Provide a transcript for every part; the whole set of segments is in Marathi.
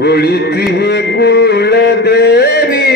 होळीची हे कुळ देवी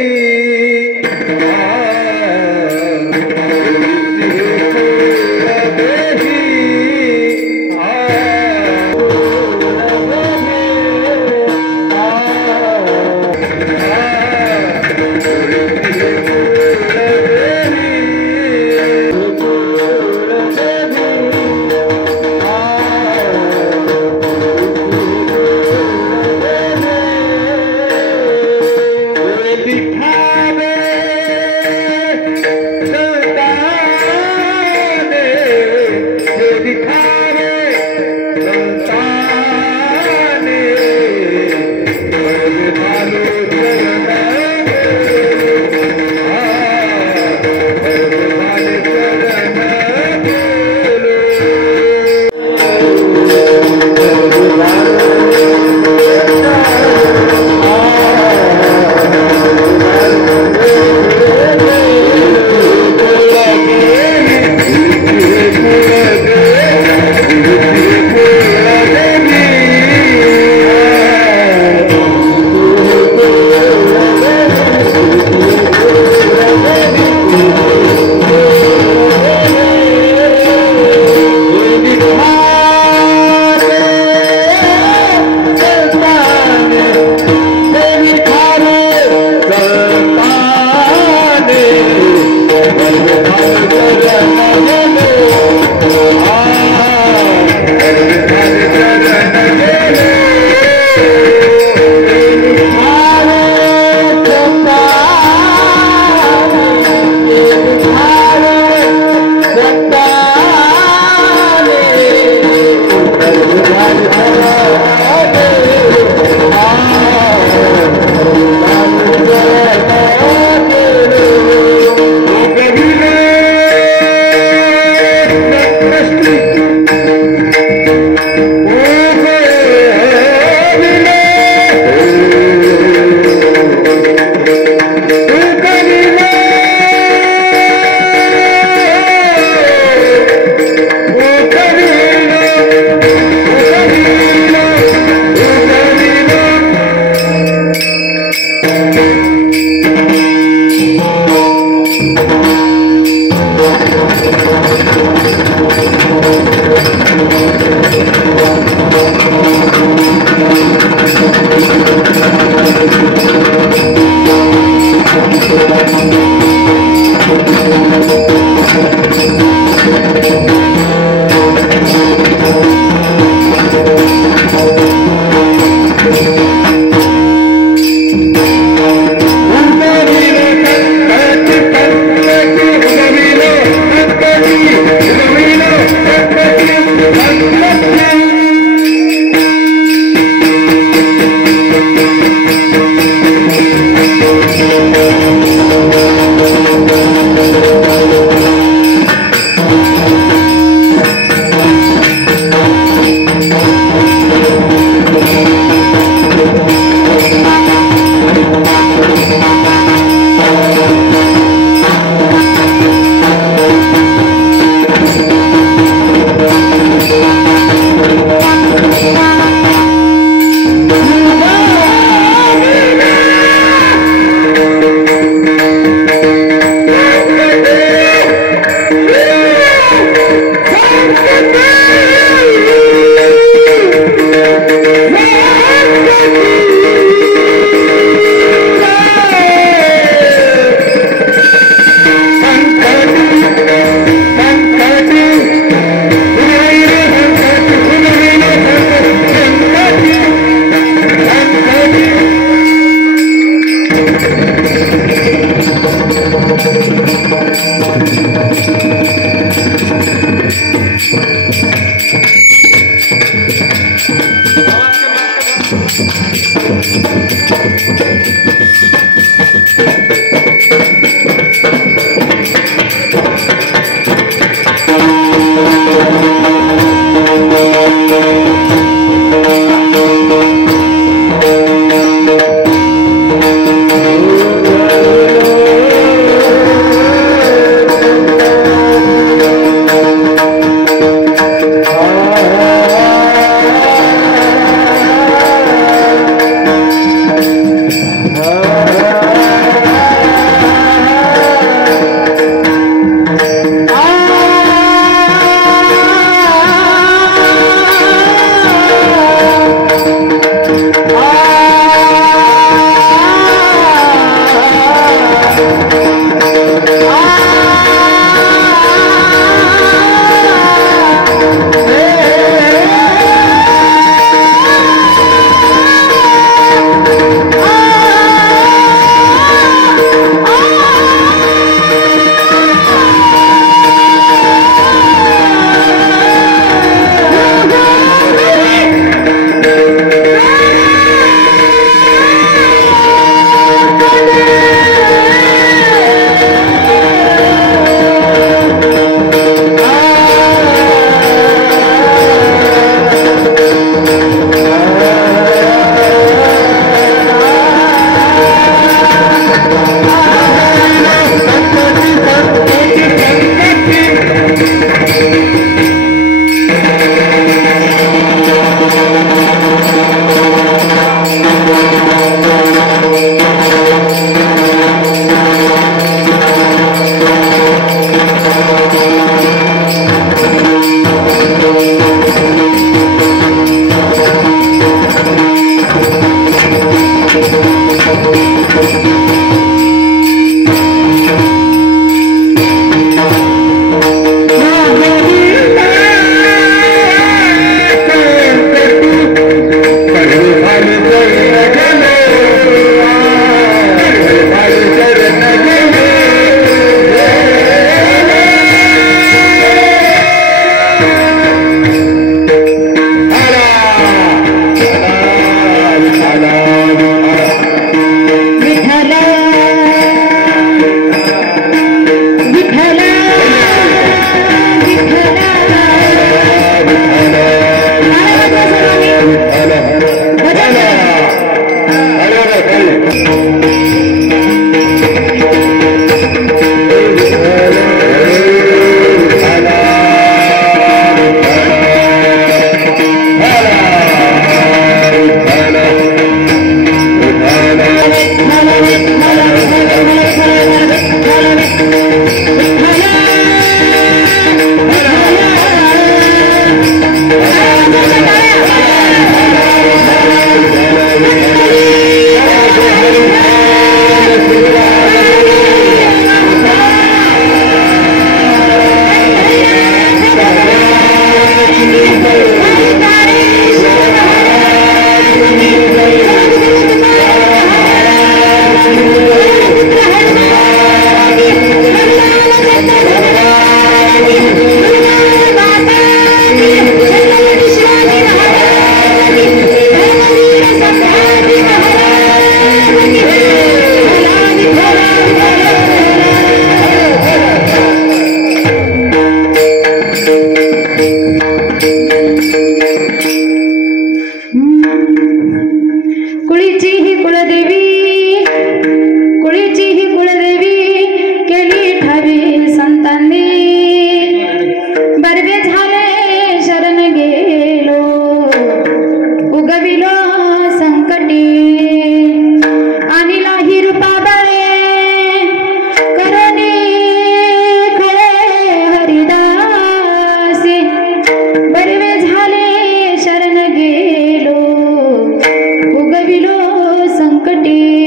संकटी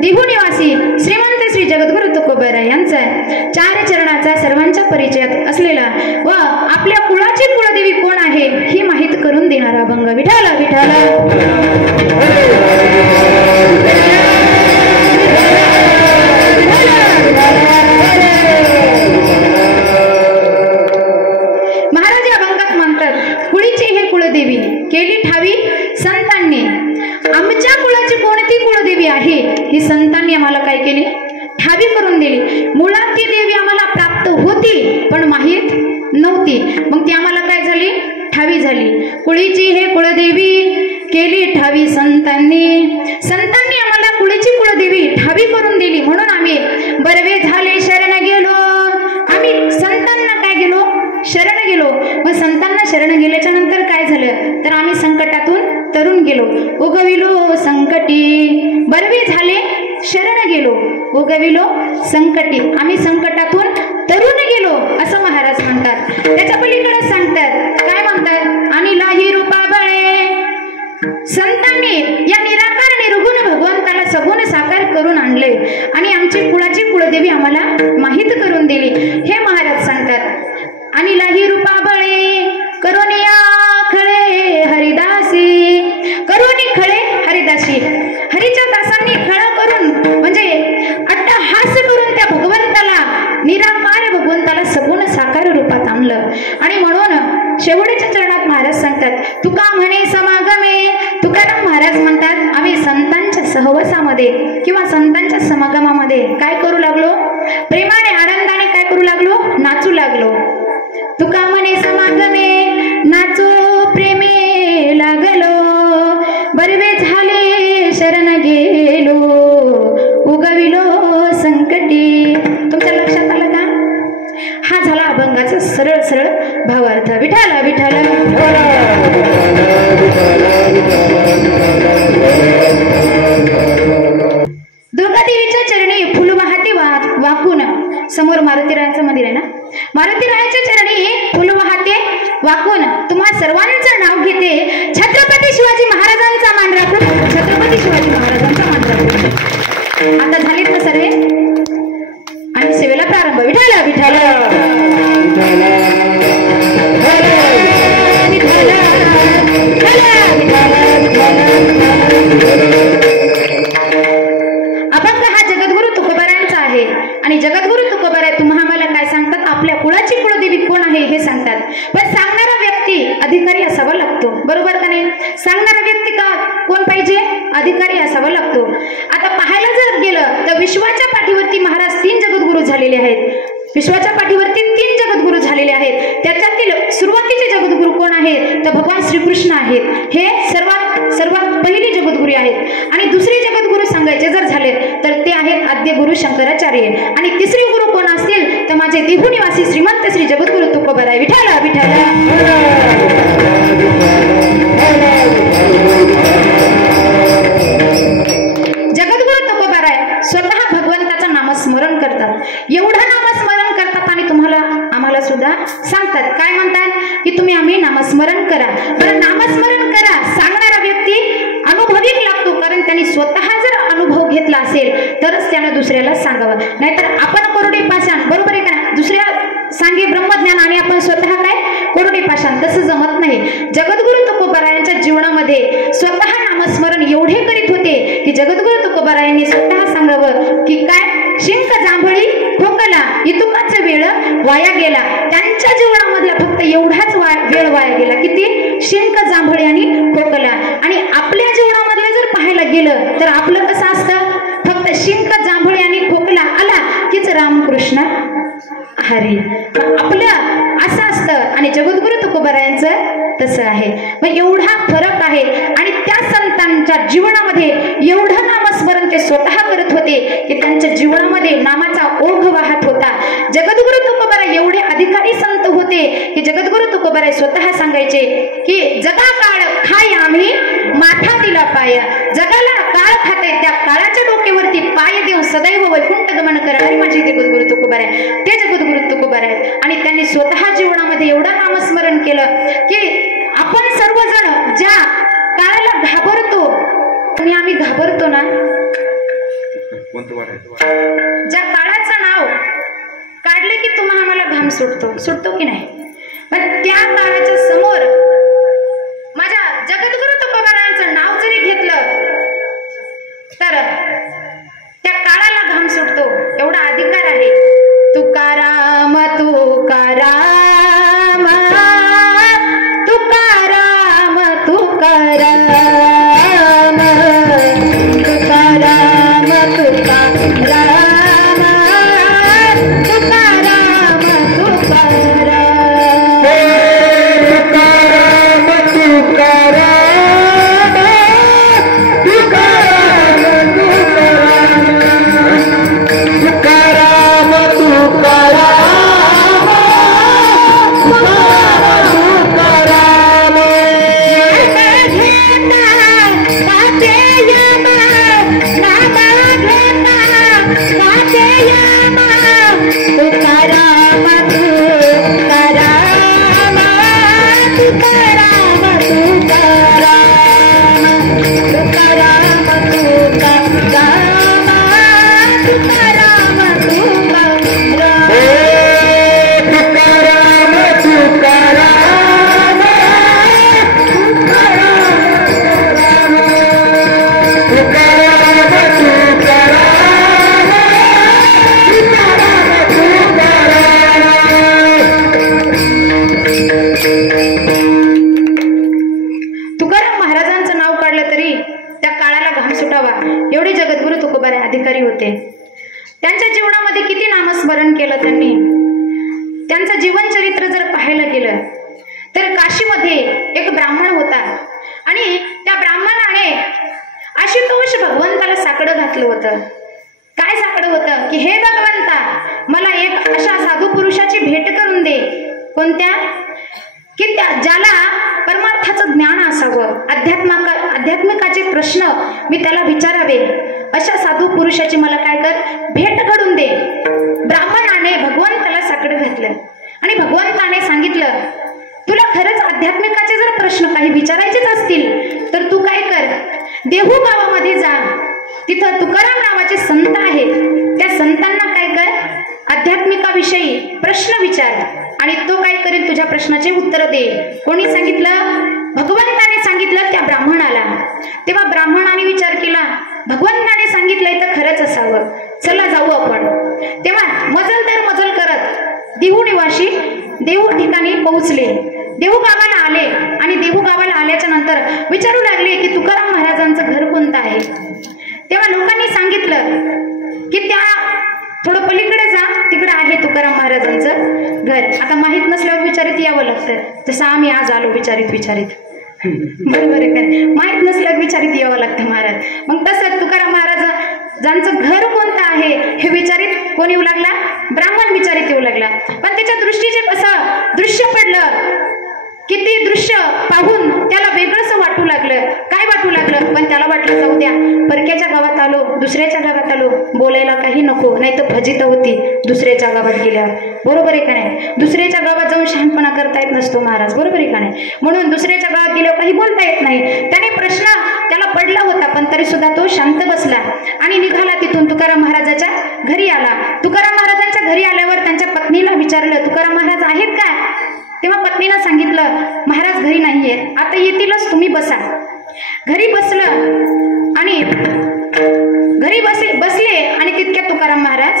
दिघू निवासी श्रीमंत श्री जगद्गुरु तुकोबरा यांचा चार चरणाचा सर्वांच्या परिचयात असलेला व आपल्या कुळाची कुळदेवी कोण आहे ही माहित करून देणारा अभंग. विठाला विठाला महाराज अभंगात म्हणतात, कुळीची हे कुळदेवी केली ठावी संतांनी. आमच्या कुळाची कोणती कुळदेवी आहे ही संतांनी आम्हाला काय केली, ठावी करून दिली. मुळात ती देवी आम्हाला प्राप्त होती पण माहीत नव्हती, मग ती आम्हाला काय झाली, ठावी झाली. कुळीची हे कुळदेवी केली ठावी संतांनी. संतांनी आम्हाला कुळीची कुळदेवी ठावी करून दिली म्हणून आम्ही बरवे झाले शरण गेलो. आम्ही संतांना काय गेलो, शरण गेलो. मग संतांना शरण गेल्याच्या नंतर काय झालं तर आम्ही संकटातून तरुण गेलो. उगविलो संकटी बरवे झाले शरण गेलो, उगविलो संकटी आम्ही संकटातून तरुण गेलो असं महाराज म्हणतात. त्याच्या पलीकडे सांगतात, काय म्हणतात, आणि लाही रूपा बळे. संतांनी या निराकार निर्गुण भगवंताला सगुण साकार करून आणले आणि आमची कुळाची कुळदेवी आम्हाला माहित करून दिली हे महाराज सांगतात. आणि लाही रूपा बळे करुणिया खळे हरिदासी. करुणी खळे हरिदासी, हरीच्या दासांनी खळा करून म्हणजे अट्टहास करून त्या भगवंताला, निराकार भगवंताला सगुण साकार रूपात आणलं. आणि म्हणून शेवटच्या चरणात महाराज सांगतात, तुका म्हणे समागमे. तुकाराम महाराज म्हणतात, आम्ही संतांच्या सहवासामध्ये किंवा संतांच्या समागमामध्ये काय करू लागलो, प्रेमाने आनंदाने काय करू लागलो, नाचू लागलो. तुका म्हणे समागमे नाचो प्रेमे लागलो, बरवे झाले शरण गेलो, उगविलो संकटी. तुमच्या लक्षात आलं का? हा झाला अभंगाचा सरळ सरळ भावार्थ. विठाला विठाला दुर्गादेवीच्या चरणी फुल वाहते वाकून. समोर मारुतीरायाचं मंदिर आहे ना, मारुतीरायाच्या चरणी फुल वाहते वाकून तुम्हा सर्वांचं नाव घेते. छत्रपती शिवाजी महाराजांचा मान राखून, छत्रपती शिवाजी महाराजांचा मान राखून. आता झालेत ना सर्वे आणि सेवेला प्रारंभ. विठाला विठाला अभंग हा जगद्गुरु तुकोबारायांचा आहे आणि जगद्गुरु तुकोबाराय तुम्हा आम्हाला काय सांगतात, आपल्या कुळाची कुळदेवी कोण आहे हे सांगतात. पण सांगणारा व्यक्ती अधिकारी असावा लागतो, बरोबर का नाही? सांगणारा व्यक्ती का कोण पाहिजे, अधिकारी असावा लागतो. आता पाहायला जर गेलं तर विश्वाच्या पाठीवरती महाराज 3 जगद्गुरु झालेले आहेत. विश्वाच्या पाठीवरती 3 जगद्गुरु झालेले आहेत. त्याच्यातील सुरुवातीचे जगद्गुरु कोण आहेत तर भगवान श्रीकृष्ण आहेत. हे सर्वात पहिली जगद्गुरु आहेत. आणि दुसरे जगद्गुरु सांगायचे जर झाले तर ते आहेत आद्य गुरु शंकराचार्य. आणि तिसरे गुरु कोण असतील तर माझे देहू निवासी श्रीमंत श्री जगद्गुरु तुकोबाराय. विठाला विठाला जगद्गुरु तुकोबाराय स्वतः भगवंताचं नामस्मरण करतात. एवढं नामस्मरण करतात आणि तुम्हाला आम्हाला सुद्धा सांगतात, काय म्हणतात की तुम्ही आम्ही नामस्मरण करा. बरं, नामस्मरण करा सांगणारा व्यक्ती अनुभवी लागतो, कारण त्यांनी स्वतः जर अनुभव घेतला असेल तरच त्याला दुसऱ्याला सांगावं. नाहीतर आपण कोरडे पाषाण, बरोबर आहे का, दुसऱ्या सांगे ब्रह्मज्ञान आणि आपण स्वतः काय कोरडे पाषाण, तसं जमत नाही. जगद्गुरु तुकोबारायांच्या जीवनामध्ये स्वतः नामस्मरण एवढे करीत होते की जगद्गुरु तुकोबारायांनी स्वतः सांगावं की काय, शिंक जांभळी खोकला इतुकाच वेळ वाया गेला. त्यांच्या जीवनामधला फक्त एवढाच वेळ वाया गेला, किती, शिंक जांभळी आणि खोकला. आणि आपल्या जीवनामधलं जर पाहायला गेलं तर आपलं कसं असतं, फक्त शिंक जांभळी आणि खोकला आला कीच रामकृष्ण हरी, आपलं असं असतं. आणि जगद्गुरु तुकोबारायांचं तसं आहे. मग एवढा फरक आहे. आणि त्या संतांच्या जीवनामध्ये एवढं नामस्मरण ते स्वतः करत होते की त्यांच्या जीवनामध्ये नामाचा ओघ वाहत होता. जगद्गुरु तुकोबाराय एवढे अधिकारी संत होते की जगद्गुरु तुकोबाराय स्वतः सांगायचे की जगा काळ खाय आम्ही माथा दिला पाय. जगाला काळ खाते त्या काळाच्या डोक्यावरती पाय देऊन सदैव वैकुंठ गमन करणारे माझे जगद्गुरु तुकोबाराय, ते जगद्गुरु तुकोबाराय. आणि त्यांनी स्वतः जीवनामध्ये एवढं नामस्मरण केलं की आपण सर्वजण ज्या काळाला घाबरतो आणि आम्ही घाबरतो ना, ज्या काळाचं नाव काढले की तुम्हाला काळाला घाम सुटतो की नाही? पण त्या काळाच्या समोर माझ्या जगद्गुरु तुकोबारायांचं नाव जरी घेतलं तर त्या काळाला घाम सुटतो, एवढा अधिकार आहे. तुकाराम तुकाराम तुकाराम तुकाराम तुकाराम अधिकारी होते. त्यांच्या जीवनामध्ये किती नामस्मरण केलं त्यांनी. त्यांचं जीवन चरित्र जर पाहायला गेलं तर काशीमध्ये एक ब्राह्मण होता आणि त्या ब्राह्मणाने आशुतोष भगवंताला साकडं घातलं होतं. काय साकडं होतं की हे भगवंता, मला एक अशा साधू पुरुषाची भेट करून दे. कोणत्या? की ज्याला परमार्थाचं ज्ञान असावं, आध्यात्मिकाचे प्रश्न मी त्याला विचारावे, अशा साधू पुरुषाची मला काय कर, भेट घडून दे. ब्राह्मणाने भगवंताला साकडं घातलं आणि भगवंताने सांगितलं, तुला खरंच आध्यात्मिकाचे जर प्रश्न काही विचारायचेच असतील तर तू काय कर, देहू गावामध्ये जा. तिथं तुकाराम नावाचे संत आहेत, त्या संतांना काय कर, आध्यात्मिकाविषयी प्रश्न विचार आणि तो काय करेल, तुझ्या प्रश्नाचे उत्तर दे. कोणी सांगितलं? भगवंताने सांगितलं त्या ब्राह्मणाला. तेव्हा ब्राह्मणाने विचार केला, भगवंताने सांगितलंय तर खरंच असावं, चला जाऊ आपण. तेव्हा मजल दर मजल करत देहू निवासी देहू ठिकाणी पोहोचले. देहू गावाला आले आणि देहू गावाला आल्याच्या नंतर विचारू लागले की तुकाराम महाराजांचं घर कोणतं आहे. तेव्हा लोकांनी सांगितलं की त्या थोडं पलीकडे जा, तिकडे आहे तुकाराम महाराजांचं घर. आता माहीत नसल्यावर विचारित यावं लागतं, जसं आम्ही आज आलो विचारित बरोबर आहे काय, माहीत नसल्यावर विचारित यावं लागतं महाराज. मग तसंच तुकाराम महाराजांचं घर कोणतं आहे हे विचारित कोण येऊ लागला, ब्राह्मण विचारित येऊ लागला. पण त्याच्या दृष्टीचे कसं दृश्य पडलं, किती दृश्य पाहून त्याला वेगळंच वाटू लागलं. काय वाटू लागलं, पण त्याला वाटलं जाऊ द्या, परक्याच्या गावात आलो, दुसऱ्याच्या गावात आलो, बोलायला काही नको, नाही तर फजित होती दुसऱ्याच्या गावात गेल्यावर. बरोबर आहे का नाही? दुसऱ्याच्या गावात जाऊन शहाणपणा करता येत नसतो महाराज, बरोबर आहे का नाही? म्हणून दुसऱ्याच्या गावात गेल्यावर काही बोलता येत नाही. त्याने प्रश्न त्याला पडला होता, पण तरी सुद्धा तो शांत बसला आणि निघाला. तिथून तुकाराम महाराजाच्या घरी आला. तुकाराम महाराजांच्या घरी आल्यावर त्यांच्या पत्नीला विचारलं, तुकाराम महाराज आहेत का? तेव्हा पत्नीनं सांगितलं, महाराज घरी नाहीये, आता येतीलच, तुम्ही बसा. घरी बसलं आणि घरी बसले आणि तितक्यात तुकाराम महाराज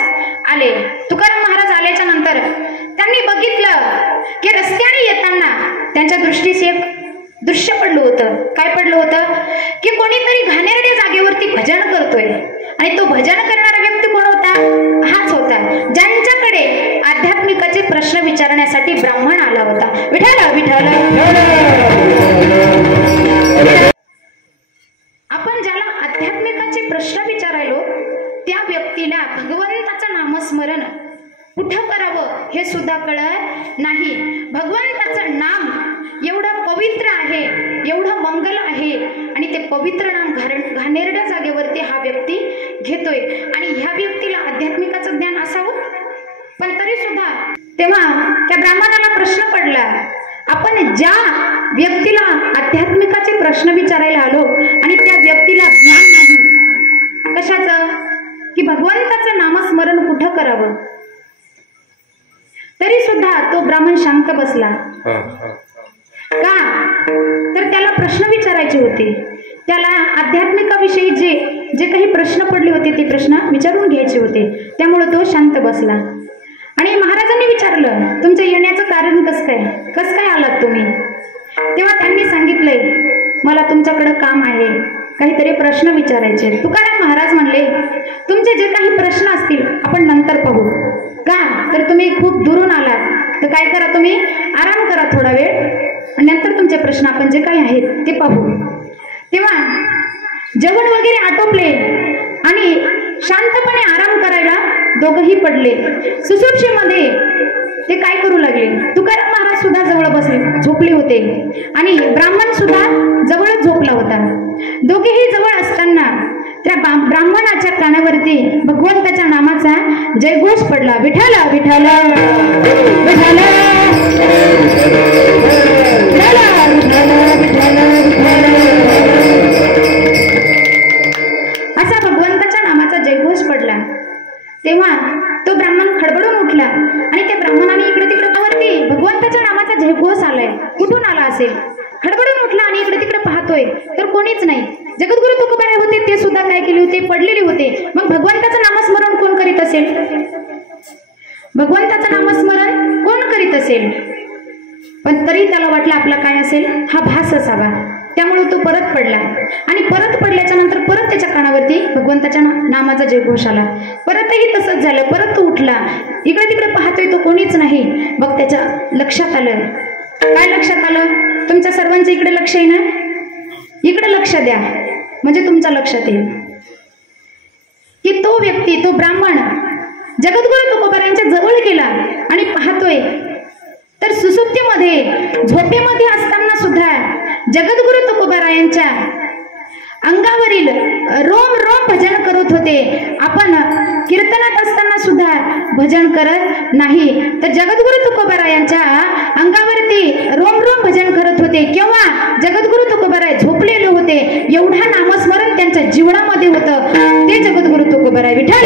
आले. तुकाराम महाराज आल्याच्या नंतर त्यांनी बघितलं की रस्त्याने येताना त्यांच्या दृष्टीस एक दृश्य पडलं होतं. काय पडलं होतं की कोणीतरी घाणेरड्या जागेवरती भजन करतोय आणि तो भजन करणारा व्यक्ती कोण होता? हाच होता, ज्यांच्याकडे आध्यात्मिकाचे प्रश्न विचारण्यासाठी ब्राह्मण आला होता. विठ्ठल विठ्ठल. आपण ज्याला आध्यात्मिकाचे प्रश्न विचारायलो त्या व्यक्तीला भगवंताचं नामस्मरण कुठं करावं हे सुद्धा कळत नाही. भगवंताचं नाम एवढं पवित्र आहे, एवढं मंगल आहे आणि ते पवित्र नाम घाणेरड्या जागेवरती हा व्यक्ती घेतोय आणि ह्या व्यक्तीला आध्यात्मिकाचं ज्ञान असावं, पण तरी सुद्धा. तेव्हा त्या ब्राह्मणाला प्रश्न पडला, आपण ज्या व्यक्तीला आध्यात्मिकाचे प्रश्न विचारायला आलो आणि त्या व्यक्तीला ज्ञान नाही कशाचं, की भगवंताचं नामस्मरण कुठं करावं, तरी शांत बसला. हा. का तर त्याला प्रश्न विचारायचे होते. त्याला आध्यात्मिकाविषयी जे जे काही प्रश्न पडले होते ते प्रश्न विचारून घ्यायचे होते. त्यामुळे तो शांत बसला. आणि महाराजांनी विचारलं, तुमचं येण्याचं कारण कसं काय आलात तुम्ही? तेव्हा त्यांनी सांगितलंय, मला तुमच्याकडं काम आहे, काहीतरी प्रश्न विचारायचे. तुकाराम महाराज म्हणले, तुमचे जे काही प्रश्न असतील आपण नंतर पाहू. का तर तुम्ही खूप दुरून आलात, तर काय करा, तुम्ही आराम करा थोडा वेळ, आणि नंतर तुमचे प्रश्न आपण जे काही आहेत ते पाहू. तेव्हा जेवण वगैरे आटोपले आणि शांतपणे आराम करायला दोघंही पडले. सुसुप्तीमध्ये ते काय करू लागले, तुकाराम महाराज सुद्धा जवळ बसले, झोपले होते, आणि ब्राह्मण सुद्धा जवळच झोपला होता. दोघेही जवळ असताना त्या ब्राह्मणाच्या कानावरती भगवंताच्या नामाचा जयघोष पडला. विठ्ठल विठ्ठल विठ्ठल असा भगवंताच्या नामाचा जयघोष पडला. तेव्हा तो ब्राह्मण खडबडून उठला आणि त्या ब्राह्मणाने इकडे तिकडे वरती भगवंताच्या नामाचा जयघोष आलाय, कुठून आला असेल? खडबडून उठला आणि इकडे तिकडे पाहतोय तर कोणीच नाही. जगद्गुरु तुकोबाराय होते, ते सुद्धा काय केले होते, पडलेले होते. मग भगवंताचं नामस्मरण कोण करीत असेल? भगवंताचं नामस्मरण कोण करीत असेल? पण तरी त्याला वाटलं आपला काय असेल, हा भास असावा. त्यामुळे तो परत पडला, आणि परत पडल्याच्या नंतर परत त्याच्या कानावरती भगवंताच्या नामाचा जयघोष आला. परतही तसंच झालं. परत तो उठला, इकडे तिकडे पाहतोय तो कोणीच नाही. मग त्याच्या लक्षात आलं. काय लक्षात आलं? तुमच्या सर्वांचं इकडे लक्ष आहे ना, इकडे लक्ष द्या म्हणजे तुमच्या लक्षात येईल की तो व्यक्ती, तो ब्राह्मण जगद्गुरु तुकोबारायांच्या जवळ गेला आणि पाहतोय तर सुसुप्तीमध्ये झोपेमध्ये असताना सुद्धा जगद्गुरु तुकोबारायांच्या अंगावरील रोम रोम भजन करत होते. आपण कीर्तनात असताना सुद्धा भजन करत नाही, तर जगद्गुरु तुकोबारायांच्या अंगावरती रोम रोम भजन करत होते. केव्हा? जगद्गुरु तुकोबाराय झोपलेले होते. एवढा नामस्मरण त्यांच्या जीवनामध्ये होतं. ते जगद्गुरु तुकोबाराय विठ्ठल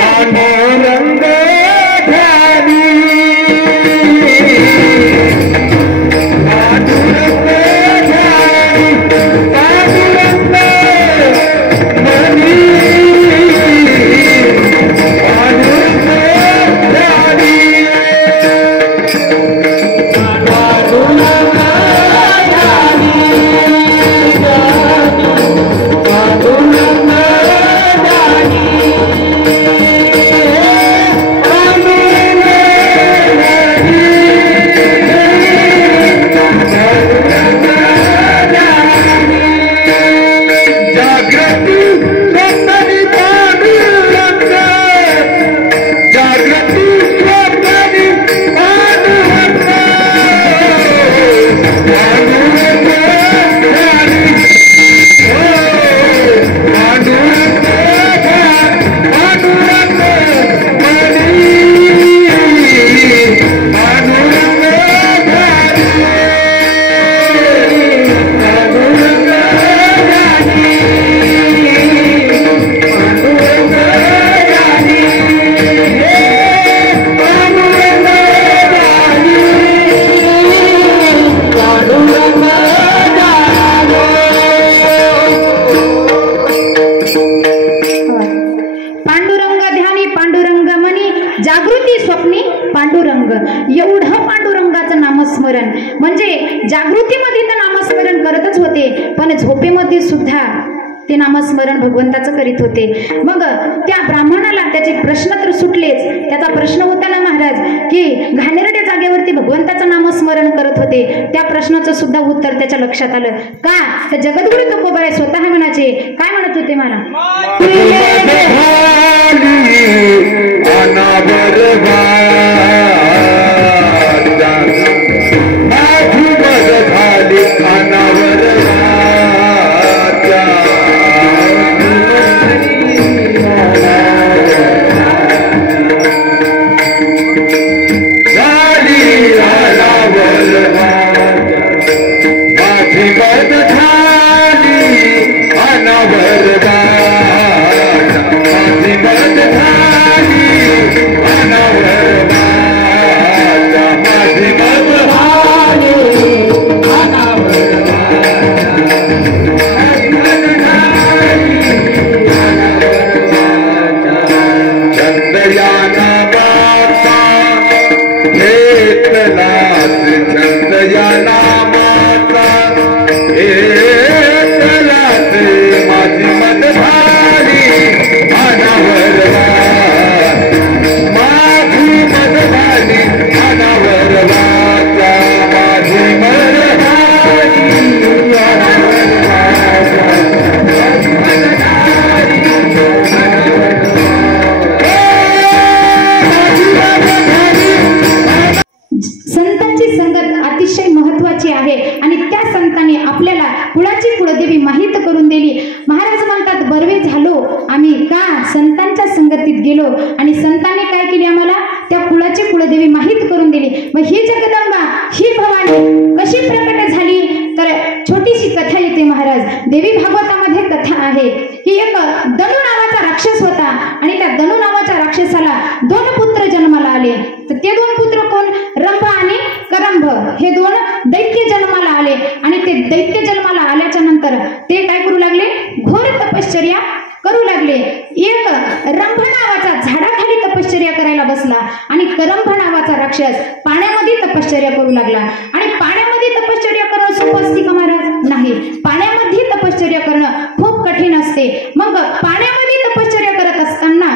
एवढं पांडुरंगाचं नामस्मरण म्हणजे जागृतीमध्ये तर नामस्मरण करतच होते, पण झोपेमध्ये सुद्धा ते नामस्मरण भगवंताचं करीत होते. मग त्या ब्राह्मणाला त्याचे प्रश्न तर सुटलेच. त्याचा प्रश्न होता ना महाराज की घाणेरड्या जागेवरती भगवंताचं नामस्मरण करत होते, त्या प्रश्नाचं सुद्धा उत्तर त्याच्या लक्षात आलं. का तर जगद्गुरु तुकोबाराय स्वतः म्हणायचे, काय म्हणत होते मला, अनावर या नामाचा एकलाच माझी मत झाली मनावर माझी मत झाली मनावर वाचा माझी मत संतांची संगत अतिशय महत्वाची आहे आणि त्या संतांनी आपल्याला कुळाची कुळदेवी माहीत करून दिली. महाराज म्हणतात बर्वे झालो आम्ही का संतांच्या संगतीत गेलो आणि संतांनी काय केली आम्हाला त्या कुळाची कुळदेवी माहीत करून दिली. मग ही जगदंबा ही भवानी कशी प्रकट झाली तर छोटीशी कथा येते महाराज. देवी भागवतामध्ये कथा आहे की एक दनू नावाचा राक्षस होता आणि त्या दनू नावाच्या राक्षसाला 2 पुत्र जन्माला आले. तर ते 2 पुत्र कोण रंभ आणि करंभ हे 2 दैत्य जन्माला आले आणि ते दैत्य जन्माला आल्याच्या नंतर ते काय करू लागले घोर तपश्चर्या करू लागले. एक रंभ नावाचा झाडाखाली तपश्चर्या करायला बसला आणि करंभ नावाचा राक्षस पाण्यामध्ये तपश्चर्या करू लागला. आणि पाण्यामध्ये तपश्चर्या करणं सोपं असते का महाराज? नाही. पाण्यामध्ये तपश्चर्या करणं खूप कठीण असते. मग पाण्यामध्ये तपश्चर्या करत असताना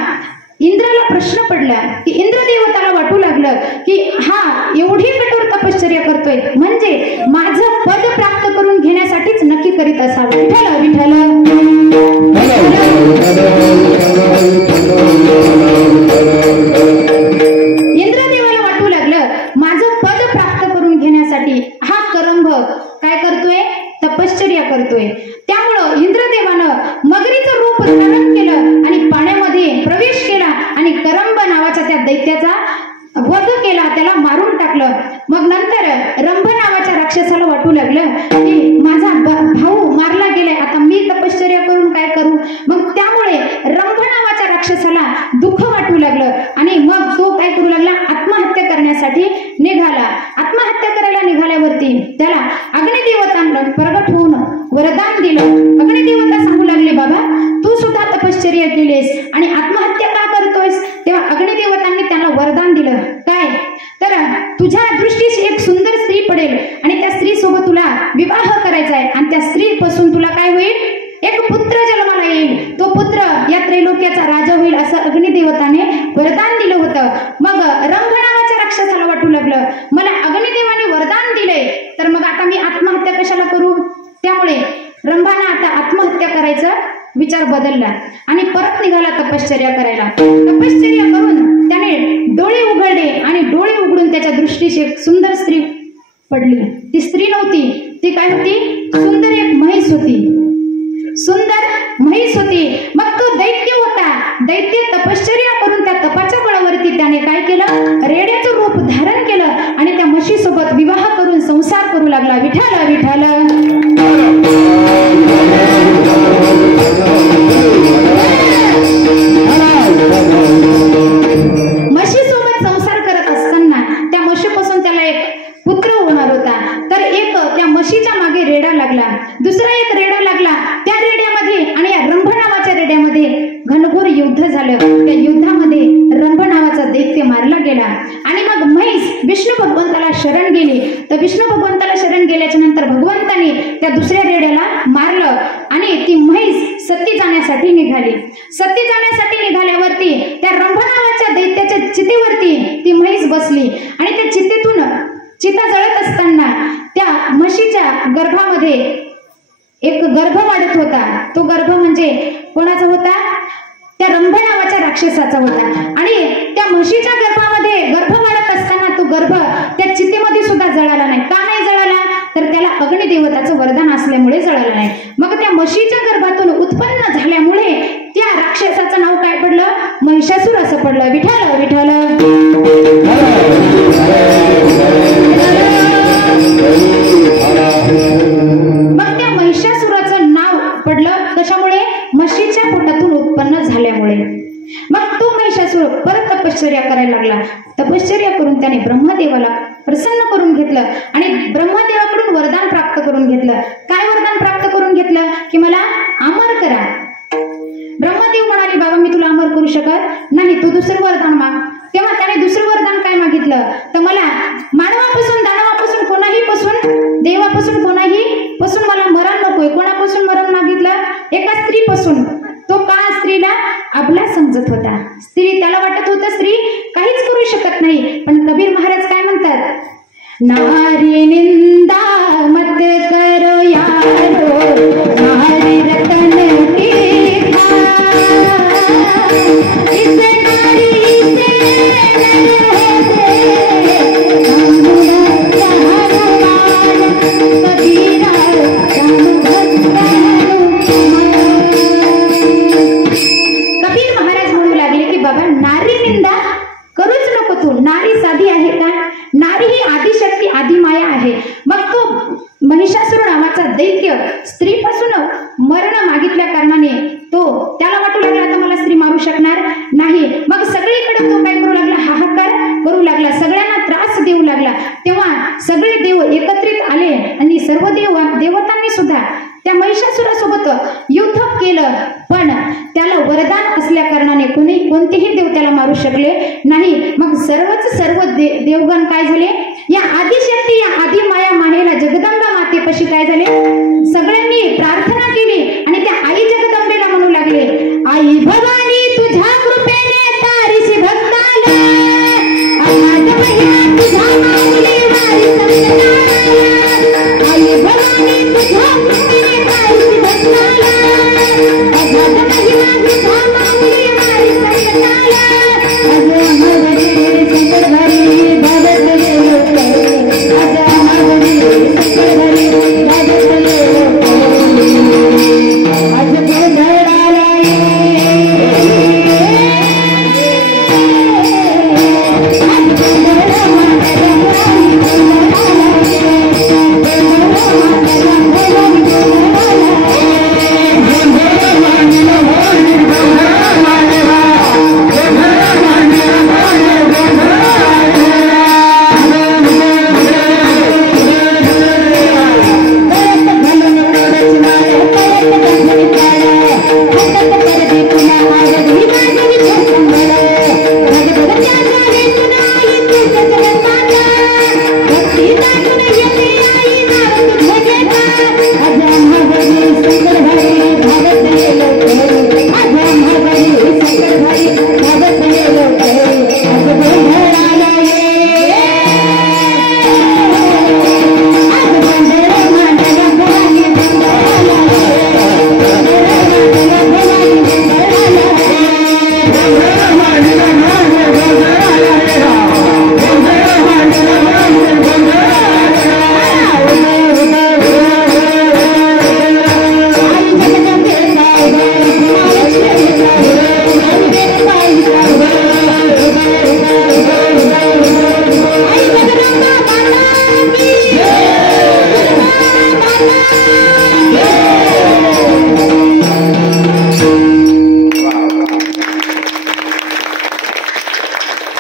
इंद्राला प्रश्न पडला की इंद्रदेवताला वाटू लागलं की हा एवढी कठोर तपश्चर्या करतोय म्हणजे माझं पद प्राप्त करून घेण्यासाठीच नक्की करीत असावं. विठ्ठल विठ्ठल. इंद्रदेवाला वाटू लागलं माझं पद प्राप्त करून घेण्यासाठी हा करंभ काय करतोय तपश्चर्या करतोय. त्यामुळं इंद्रदेवानं मगरीचं रूप धारण केलं आणि पाण्यामध्ये प्रवेश केला आणि करंभ नावाच्या त्या दैत्याचा वध केला, त्याला मारून टाकलं. मग नंतर रंभ नावाच्या राक्षसाला वाटू लागलं की माझा भाऊ मारला गेलाय, आता मी तपश्चर्या करून काय करू. मग त्यामुळे रंभ नावाच्या राक्षसाला दुःख वाटू लागलं आणि मग तो काय करू लागला आत्महत्या करण्यासाठी निघाला. आत्महत्या करायला निघाल्यावरती त्याला अग्निदेवतांना प्रगट होऊन वरदान दिलं. अग्निदेवता सांगू लागले बाबा तू सुद्धा तपश्चर्या केलीस आणि आत्महत्या का करतोयस. तेव्हा अग्निदेवतांनी त्यांना वरदान दिलं काय तर तुझ्या दृष्टीस एक सुंदर स्त्री पडेल आणि त्या स्त्री सोबत तुला विवाह करायचा आहे आणि त्या स्त्री पासून तुला काय होईल एक पुत्र जन्माला येईल. तो पुत्र या त्रैलोक्याचा राजा होईल असं अग्निदेवताने वरदान दिलं होतं. मग रंभ नावाच्या राक्षसाला वाटू लागलं मला अग्निदेवाने वरदान दिलंय तर मग आता मी आत्महत्या कशाला करू. त्यामुळे रंभाने आता आत्महत्या करायचा विचार बदलला आणि परत निघाला तपश्चर्या करायला. तपश्चर्या करून त्याने डोळे उघडले आणि डोळे उघडून त्याच्या दृष्टीस एक सुंदर स्त्री पडली. ती स्त्री नव्हती, ती काय होती सुंदर एक म्हैस होती. सुंदर म्हैस होती. मग तो दैत्य होता. दैत्य तपश्चर्या करून त्या तपाच्या बळावरती त्याने काय केलं रेड्याचं रूप धारण केलं आणि त्या म्हशी सोबत विवाह करून संसार करू लागला. विठ्ठल विठ्ठल. म्हशीसोबत संसार करत असताना त्या म्हशीपासून त्याला एक पुत्र होणार होता. तर एक त्या म्हशीच्या मागे रेडा लागला, दुसरा एक रेडा लागला. त्या रेड्यामध्ये आणि या रंभ नावाच्या रेड्यामध्ये घनघोर युद्ध झालं. त्या युद्धामध्ये रंभ नावाचा दैत्य मारला गेला आणि मग म्हैस विष्णू भगवंताला शरण गेली. तर विष्णू भगवंताला शरण गेल्याच्या नंतर भगवंताने त्या दुसऱ्या रेड्याला मारलं आणि ती म्हैस सती जाण्यासाठी निघाली. सती जाण्यासाठी निघाल्यावरती त्या रंभ नावाच्या दैत्याच्या चितेवरती ती म्हैस बसली आणि त्या चितेतून चिता जळत असताना त्या म्हशीच्या गर्भामध्ये एक गर्भ वाढत होता. तो गर्भ म्हणजे कोणाचा होता त्या रंभ नावाच्या राक्षसाचा होता. आणि त्या म्हशीच्या गर्भामध्ये गर्भ वाढत असताना तो गर्भ त्या चितेमध्ये सुद्धा जळाला नाही. का नाही जळाला तर त्याला अग्निदेवताचं वरदान असल्यामुळे जळाला नाही. मग त्या म्हशीच्या गर्भातून उत्पन्न झाल्यामुळे त्या राक्षसाचं नाव काय पडलं महिषासूर असं पडलं. विठ्ठल विठ्ठल. मग त्या महिषासुराचं नाव पडलं कशामुळे म्हशीच्या पोटातून उत्पन्न झाल्यामुळे. मग तो महिषासूर परत तपश्चर्या करायला लागला. तपश्चर्या करून त्याने ब्रह्मदेवाला प्रसन्न करून घेतलं आणि ब्रह्मदेवाकडून वरदान प्राप्त करून घेतलं. काय वरदान प्राप्त करून घेतलं की मला अमर करा. ब्रह्मदेव म्हणाले बाबा मी तुला अमर करू शकत नाही, तू दुसरं वरदान माग. तेव्हा त्याने दुसरं वरदान काय मागितलं तर मला मानवापासून दानवापासून कोणाही पासून तुझ्यापासून कोणाही पासून मला मरण नकोय. कोणापासून मरण मागितलं? एका स्त्रीपासून. तो का स्त्रीला अबला समजत होता. स्त्री त्याला वाटत होतं स्त्री काहीच करू शकत नाही. पण कबीर महाराज काय म्हणतात? नारी निंदा मत करो यारो, नारी रतन की इस नारी कबीर महाराज म्हणू लागले की बाबा नारी निंदा करूच नको तू. नारी साधी आहे का? नारी ही आदिशक्ती आदिमाया आहे. मग तो महिषासुर नावाचा दैत्य स्त्रीपासून मरण मागितल्या कारणाने तो त्याला वाटू लागला आता मला स्त्री मारू शकणार नाही. मग सगळीकडे तो काय करू लागला? हाहाकार करू लागला, सगळ्यांना त्रास देऊ लागला. तेव्हा सगळे देव एकत्रित आले आणि सर्व देवतांनी सुद्धा त्या महिषासुरासोबत युद्ध केलं. पण त्याला वरदान असल्या कारणाने कोणतेही देव त्याला मारू शकले नाही. मग सर्व देवगण काय झाले? या आदिशक्ती या आदिमाया माहेला जगदंबा मातेपाशी काय झाले? सगळ्यांनी प्रार्थना केली आणि त्या आई जगदंबेला म्हणू लागले, आई भवानी तुझ्या कृपेने तारीशी भक्ताला, अनाथ महिमा तुझ्या माऊली वारी संताला, आई भवानी तुझ्या कृपेने तारीशी भक्ताला, अनाथ महिमा तुझ्या माऊली वारी संताला, अजो मगरी शंकर भरी भगत लोक, अजो मगरी शंकर भरी भगत लोक, अज गोंधळाला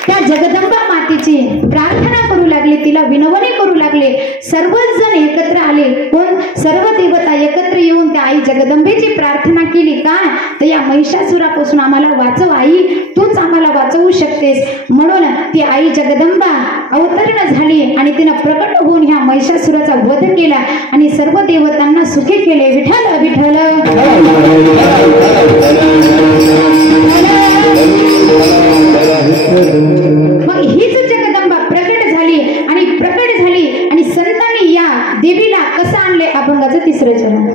त्या जगदंबा मातेची प्रार्थना करू लागले, तिला विनवणी करू लागले. सर्वच जण एकत्र आले. कोण? सर्व देवता एकत्र येऊन त्या आई जगदंबेची प्रार्थना केली. काय? तर या महिषासुरापासून आम्हाला वाचव आई, तूच आम्हाला वाचवू शकतेस. म्हणून ती आई जगदंबा अवतरण झाली आणि तिनं प्रकट होऊन ह्या महिषासुराचा वध केला आणि सर्व देवतांना सुखी केले. विठ्ठल विठ्ठल. मग हीच जगदंबा प्रकट झाली आणि संतांनी या देवीला कसं आणले? अभंगाचं तिसरं चरण.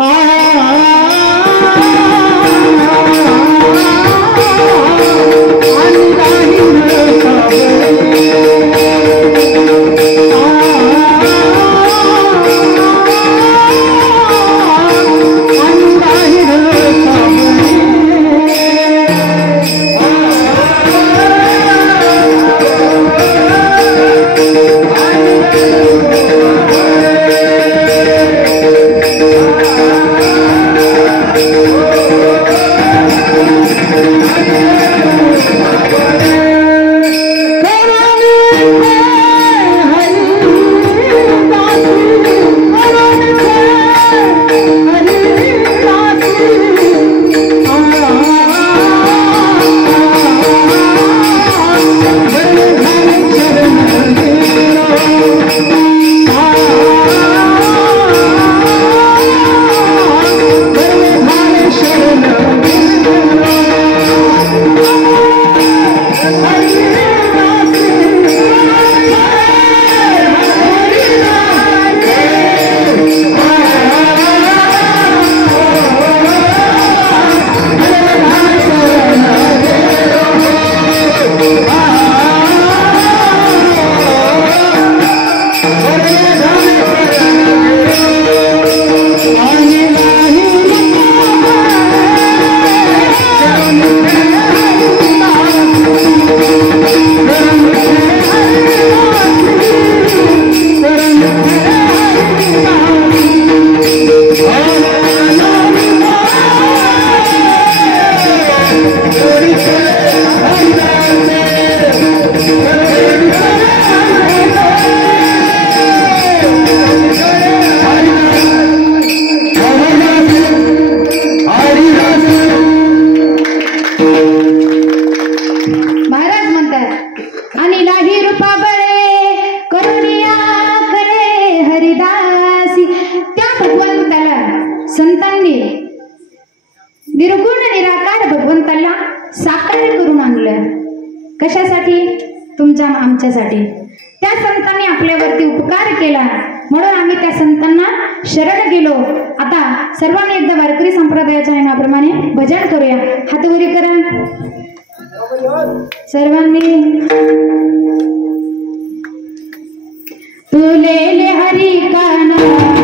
भगवंताला साकार करून आणलं. कशासाठी? तुमच्या आमच्यासाठी. त्या संतांनी आपल्यावरती उपकार केला म्हणून आम्ही त्या संतांना शरण गेलो. आता सर्वांनी एकदा वारकरी संप्रदायाच्या नियमाप्रमाणे भजन करूया. हात वरी करा सर्वांनी. तुलेले हरी का नाम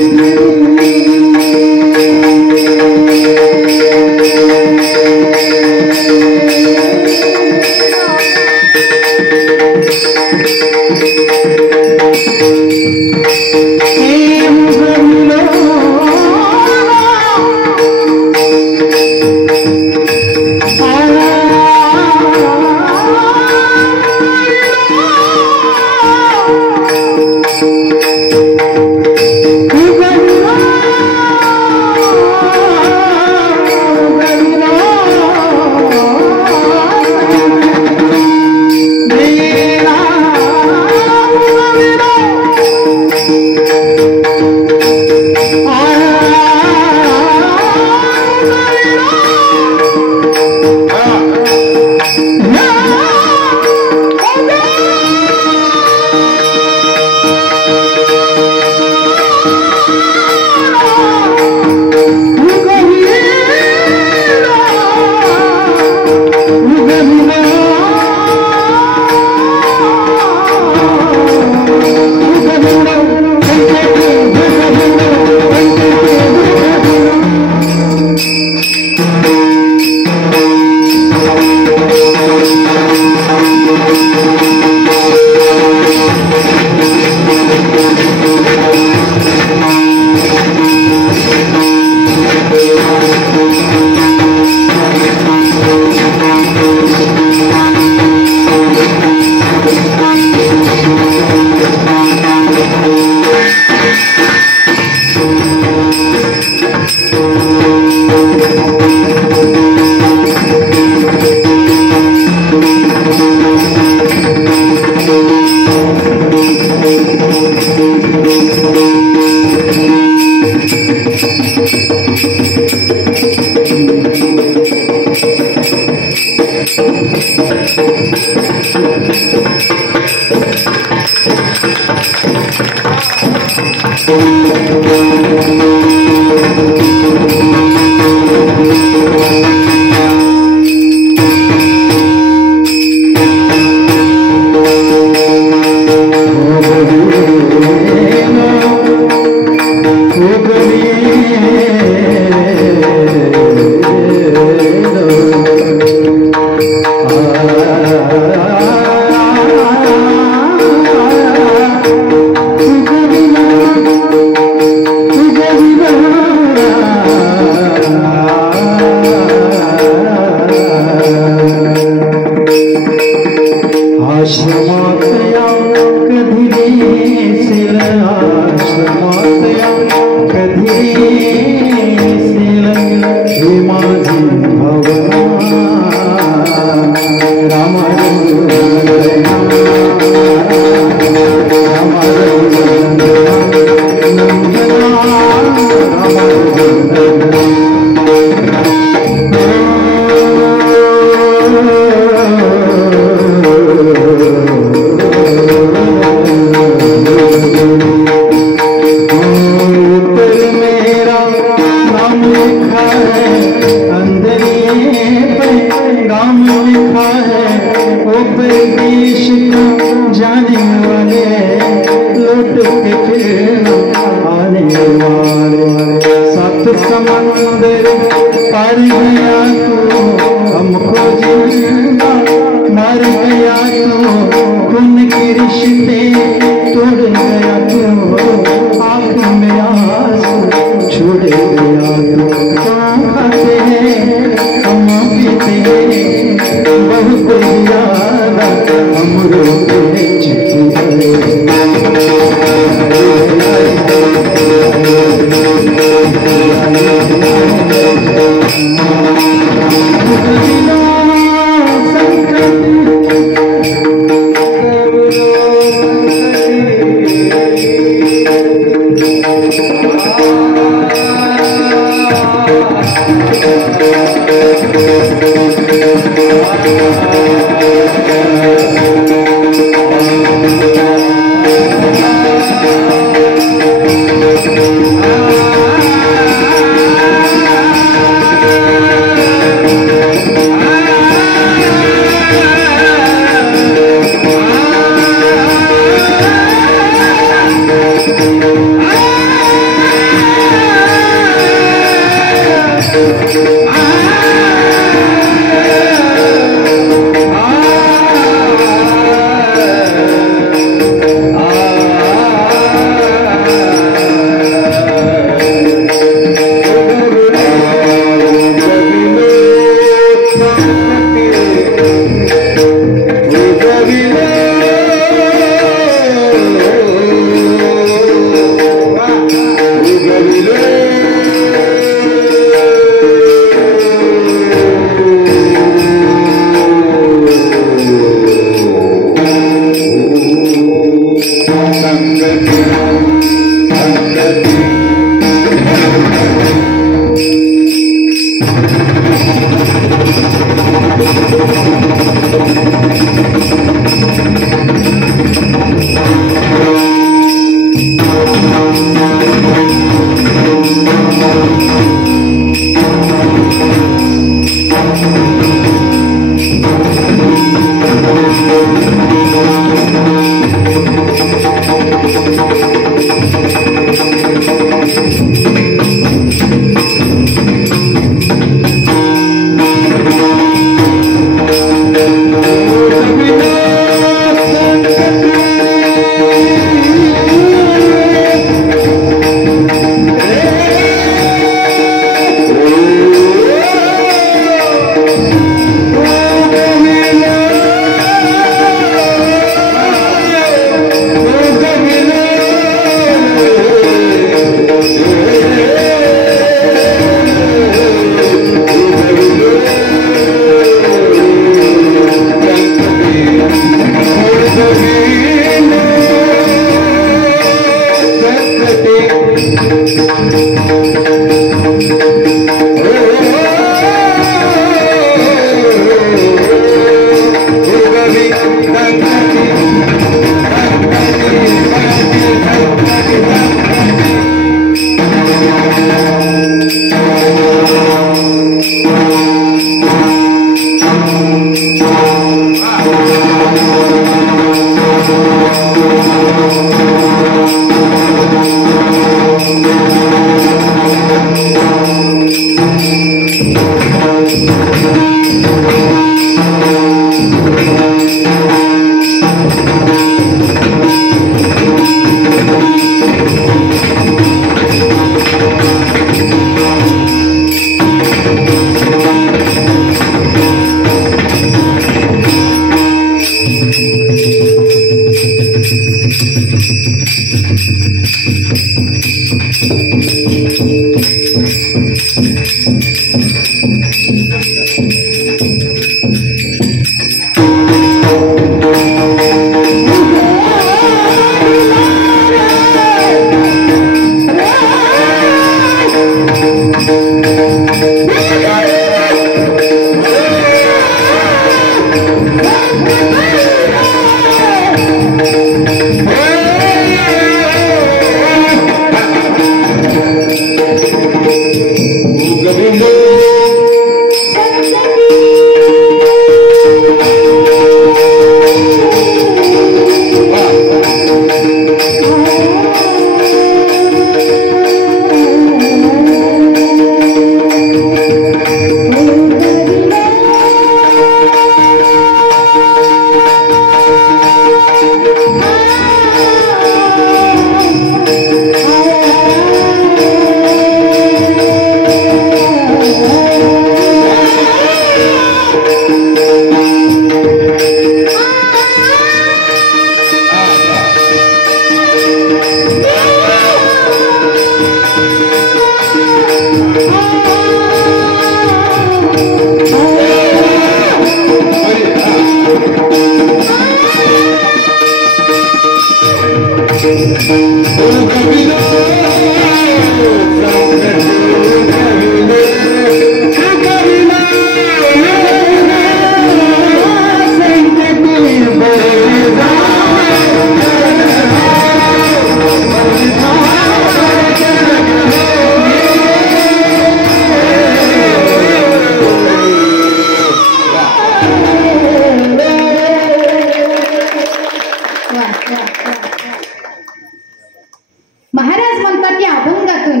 महाराज म्हणतात या अभंगातून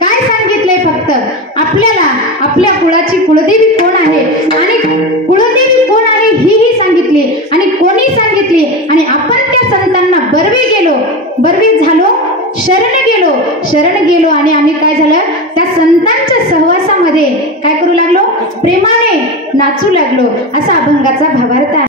काय सांगितले, फक्त आपल्याला आपल्या कुळाची कुलदेवी कोण आहे आणि कुलदेवी कोण आहे ही सांगितली आणि कोणी सांगितली, आणि आपण त्या संतांना बरवी झालो, शरण गेलो आणि आम्ही काय झालं, त्या संतांच्या सहवासामध्ये काय करू लागलो, प्रेमाने नाचू लागलो, असा अभंगाचा भावार्थ आहे.